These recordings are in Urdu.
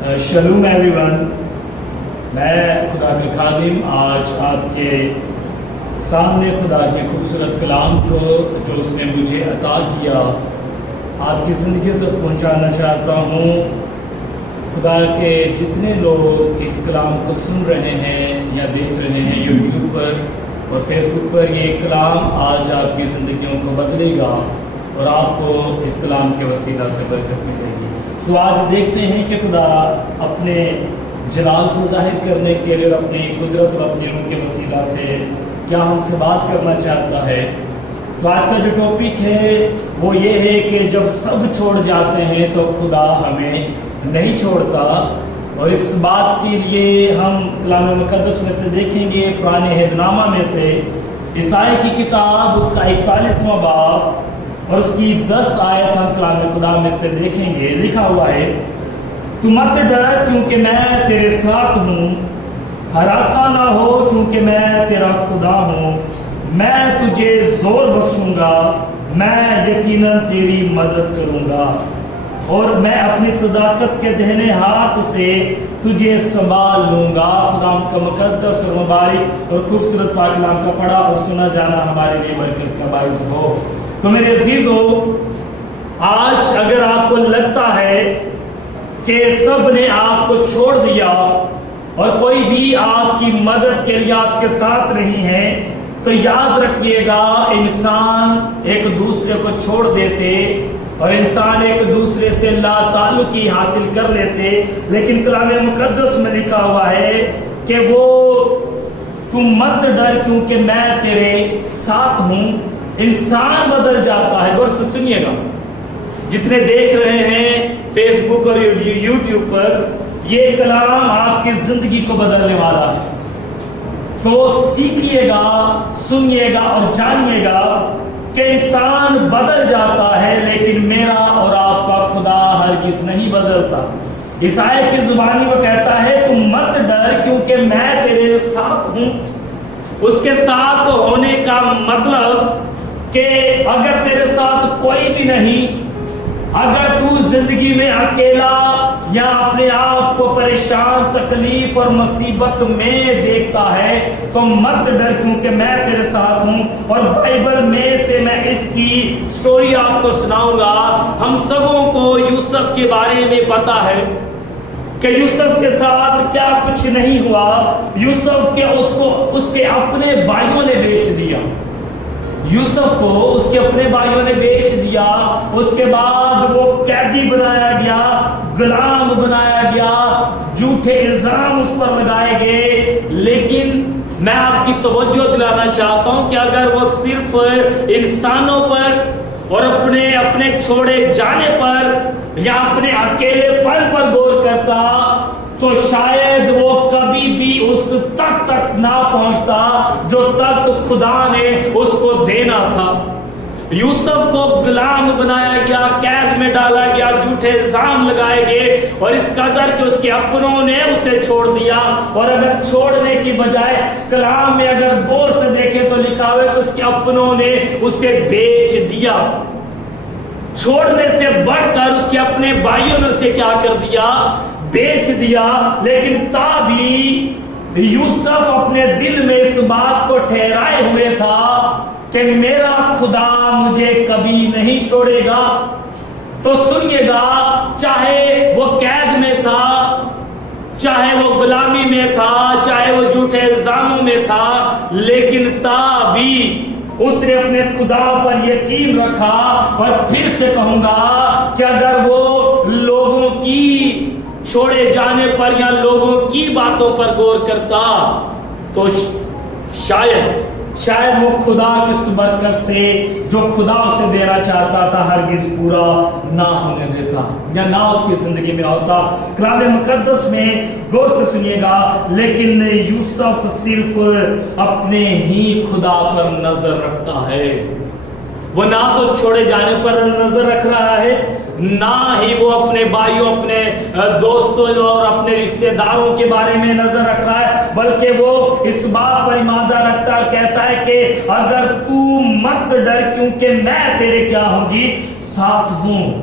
شلوم ایوری ون، میں خدا کا خادم آج آپ کے سامنے خدا کے خوبصورت کلام کو جو اس نے مجھے عطا کیا آپ کی زندگی تک پہنچانا چاہتا ہوں۔ خدا کے جتنے لوگ اس کلام کو سن رہے ہیں یا دیکھ رہے ہیں یوٹیوب پر اور فیس بک پر، یہ کلام آج آپ کی زندگیوں کو بدلے گا اور آپ کو اس کلام کے وسیلہ سے برکت ملے گی۔ سو آج دیکھتے ہیں کہ خدا اپنے جلال کو ظاہر کرنے کے لیے اور اپنی قدرت اور اپنے روح کے وسیلہ سے کیا ہم سے بات کرنا چاہتا ہے۔ تو آج کا جو ٹاپک ہے وہ یہ ہے کہ جب سب چھوڑ جاتے ہیں تو خدا ہمیں نہیں چھوڑتا، اور اس بات کے لیے ہم کلام مقدس میں سے دیکھیں گے، پرانے عہد نامہ میں سے عیسائی کی کتاب اس کا 41واں باب اور اس کی 10 آیت ہم کلام خدا میں سے دیکھیں گے۔ لکھا ہوا ہے، تو مت ڈر کیونکہ میں تیرے ساتھ ہوں، ہراساں نہ ہو کیونکہ میں تیرا خدا ہوں، میں تجھے زور بخشوں گا، میں یقیناً تیری مدد کروں گا، اور میں اپنی صداقت کے دہنے ہاتھ سے تجھے سنبھال لوں گا۔ خدا کا مقدس اور مبارک اور خوبصورت پاک کلام کا پڑھا اور سنا جانا ہمارے لیے برکت کا باعث ہو۔ تو میرے عزیزو، آج اگر آپ کو لگتا ہے کہ سب نے آپ کو چھوڑ دیا اور کوئی بھی آپ کی مدد کے لیے آپ کے ساتھ نہیں ہے، تو یاد رکھیے گا، انسان ایک دوسرے کو چھوڑ دیتے اور انسان ایک دوسرے سے لا تعلقی حاصل کر لیتے، لیکن کلام مقدس میں لکھا ہوا ہے کہ وہ تم مت ڈر کیونکہ میں تیرے ساتھ ہوں۔ انسان بدل جاتا ہے، غور سے سنیے گا، جتنے دیکھ رہے ہیں فیس بک اور یوٹیوب پر، یہ کلام آپ کی زندگی کو بدلنے والا ہے۔ تو سیکھیے گا، سنیے گا اور جانیے گا کہ انسان بدل جاتا ہے، لیکن میرا اور آپ کا خدا ہرگز نہیں بدلتا۔ عیسائی کی زبانی وہ کہتا ہے، تم مت ڈر کیونکہ میں تیرے ساتھ ہوں۔ اس کے ساتھ ہونے کا مطلب کہ اگر تیرے ساتھ کوئی بھی نہیں، اگر تو زندگی میں اکیلا یا اپنے آپ کو پریشان، تکلیف اور مصیبت میں دیکھتا ہے، تو مت ڈر کیونکہ میں تیرے ساتھ ہوں۔ اور بائبل میں سے میں اس کی سٹوری آپ کو سناؤں گا۔ ہم سبوں کو یوسف کے بارے میں پتا ہے کہ یوسف کے ساتھ کیا کچھ نہیں ہوا۔ یوسف کے اس کے اپنے بھائیوں نے بیچ دیا، یوسف کو اس کے اپنے بھائیوں نے بیچ دیا۔ اس کے بعد وہ قیدی بنایا گیا، غلام بنایا گیا، جھوٹے الزام اس پر لگائے گئے۔ لیکن میں آپ کی توجہ دلانا چاہتا ہوں کہ اگر وہ صرف انسانوں پر اور اپنے چھوڑے جانے پر یا اپنے اکیلے پن پر غور کرتا، تو شاید وہ کبھی بھی اس تک نہ پہنچتا جو تک خدا نے اس کو دینا تھا۔ یوسف کو غلام بنایا گیا، قید میں ڈالا گیا، جھوٹے الزام لگائے گئے، اور اس قدر کہ اس کے اپنوں نے اسے چھوڑ دیا۔ اور اگر چھوڑنے کی بجائے کلام میں اگر غور سے دیکھیں تو لکھا ہوا ہے کہ اس کے اپنوں نے اسے بیچ دیا۔ چھوڑنے سے بڑھ کر اس کے اپنے بھائیوں نے اسے کیا کر دیا؟ بیچ دیا۔ لیکن تابی یوسف اپنے دل میں اس بات کو ٹھہرائے ہوئے تھا کہ میرا خدا مجھے کبھی نہیں چھوڑے گا۔ تو سنیے گا، چاہے وہ قید میں تھا، چاہے وہ غلامی میں تھا، چاہے وہ جھوٹے الزاموں میں تھا، لیکن تابی اس نے اپنے خدا پر یقین رکھا۔ اور پھر سے کہوں گا کہ اگر وہ لوگوں کی چھوڑے جانے پر یا لوگوں کی باتوں پر غور کرتا، تو شاید وہ خدا کی اس برکت سے جو خدا اسے دینا چاہتا تھا ہرگز پورا نہ ہونے دیتا یا نہ اس کی زندگی میں ہوتا۔ کلام مقدس میں غور سے سنیے گا، لیکن یوسف صرف اپنے ہی خدا پر نظر رکھتا ہے۔ وہ نہ تو چھوڑے جانے پر نظر رکھ رہا ہے، نہ ہی وہ اپنے بھائیوں، اپنے دوستوں اور اپنے رشتہ داروں کے بارے میں نظر رکھ رہا ہے، بلکہ وہ اس بات پر ایمان رکھتا ہے، کہتا ہے کہ اگر تو مت ڈر کیونکہ میں تیرے کیا ہوں گی؟ ساتھ ہوں۔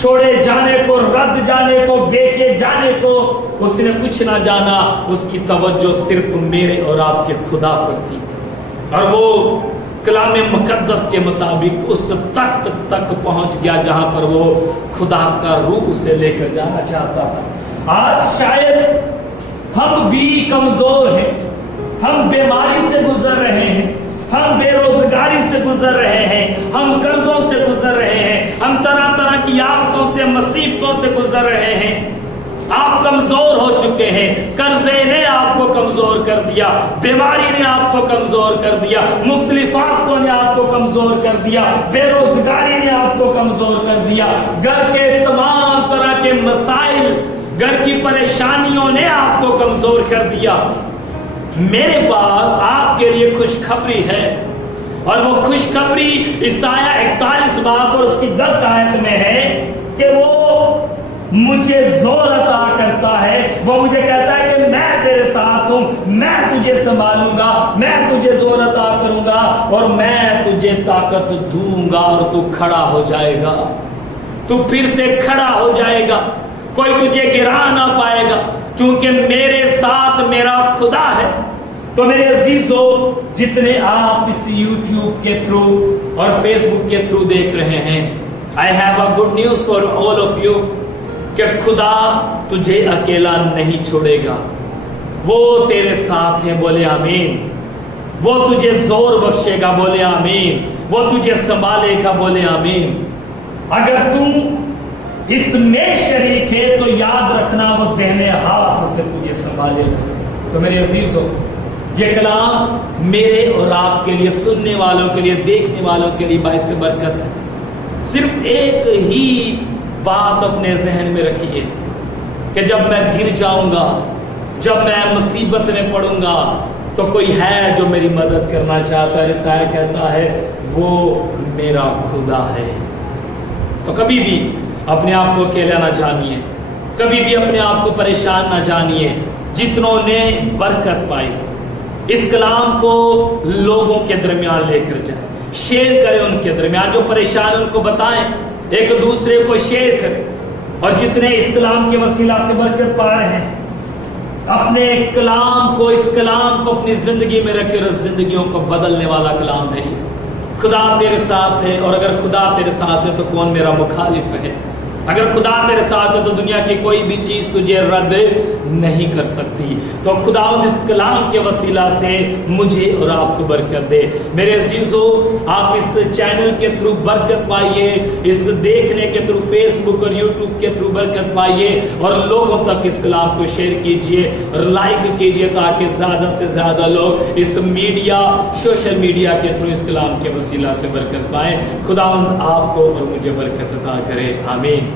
چھوڑے جانے کو، رد جانے کو، بیچے جانے کو اس نے کچھ نہ جانا، اس کی توجہ صرف میرے اور آپ کے خدا پر تھی، اور وہ کلام مقدس کے مطابق اس تخت تک پہنچ گیا جہاں پر وہ خدا کا روح اسے لے کر جانا چاہتا تھا۔ آج شاید ہم بھی کمزور ہیں، ہم بیماری سے گزر رہے ہیں، ہم بے روزگاری سے گزر رہے ہیں، ہم قرضوں سے گزر رہے ہیں، ہم طرح طرح کی آفتوں سے، مصیبتوں سے گزر رہے ہیں۔ آپ کمزور ہو چکے ہیں، قرضے نے آپ کو کمزور کر دیا، بیماری نے آپ کو کمزور کر دیا، مختلف آفتوں نے آپ کو کمزور کر دیا، بے روزگاری نے آپ کو کمزور کر دیا، گھر کے تمام طرح کے مسائل، گھر کی پریشانیوں نے آپ کو کمزور کر دیا۔ میرے پاس آپ کے لیے خوشخبری ہے، اور وہ خوشخبری عیسائیہ 41 باب اور اس کی 10 آیت میں ہے کہ وہ مجھے زور عطا کرتا ہے، وہ مجھے کہتا ہے کہ میں تیرے ساتھ ہوں، میں تجھے سنبھالوں گا، میں تجھے زور عطا کروں گا، اور میں تجھے طاقت دوں گا، اور تو کھڑا ہو جائے گا، تو پھر سے کھڑا ہو جائے گا، کوئی تجھے گرا نہ پائے گا، کیونکہ میرے ساتھ میرا خدا ہے۔ تو میرے عزیزو، جتنے آپ اس یوٹیوب کے تھرو اور فیس بک کے تھرو دیکھ رہے ہیں، I have a good news for all of you، کہ خدا تجھے اکیلا نہیں چھوڑے گا، وہ تیرے ساتھ ہے، بولے آمین۔ وہ تجھے زور بخشے گا، بولے آمین۔ وہ تجھے سنبھالے گا، بولے آمین۔ اگر تو اس میں شریک ہے تو یاد رکھنا وہ دہنے ہاتھ سے تجھے سنبھالے گا۔ تو میرے عزیزو، یہ کلام میرے اور آپ کے لیے، سننے والوں کے لیے، دیکھنے والوں کے لیے باعث برکت ہے۔ صرف ایک ہی بات اپنے ذہن میں رکھیے کہ جب میں گر جاؤں گا، جب میں مصیبت میں پڑوں گا، تو کوئی ہے جو میری مدد کرنا چاہتا ہے۔ عیسائی کہتا ہے وہ میرا خدا ہے۔ تو کبھی بھی اپنے آپ کو اکیلا نہ جانیے، کبھی بھی اپنے آپ کو پریشان نہ جانیے۔ جتنوں نے برکت پائی، اس کلام کو لوگوں کے درمیان لے کر جائیں، شیئر کریں، ان کے درمیان جو پریشان ان کو بتائیں، ایک دوسرے کو شیئر کریں، اور جتنے اس کلام کے وسیلہ سے برکت پا رہے ہیں، اپنے کلام کو، اس کلام کو اپنی زندگی میں رکھے، اور زندگیوں کو بدلنے والا کلام ہے یہ۔ خدا تیرے ساتھ ہے، اور اگر خدا تیرے ساتھ ہے تو کون میرا مخالف ہے؟ اگر خدا تیرے ساتھ ہے تو دنیا کی کوئی بھی چیز تجھے رد نہیں کر سکتی۔ تو خداوند اس کلام کے وسیلہ سے مجھے اور آپ کو برکت دے۔ میرے عزیزو، آپ اس چینل کے تھرو برکت پائیے، اس دیکھنے کے تھرو، فیس بک اور یوٹیوب کے تھرو برکت پائیے، اور لوگوں تک اس کلام کو شیئر کیجئے اور لائک کیجئے، تاکہ زیادہ سے زیادہ لوگ اس میڈیا، سوشل میڈیا کے تھرو اس کلام کے وسیلہ سے برکت پائیں۔ خداوند آپ کو اور مجھے برکت عطا کرے، آمین۔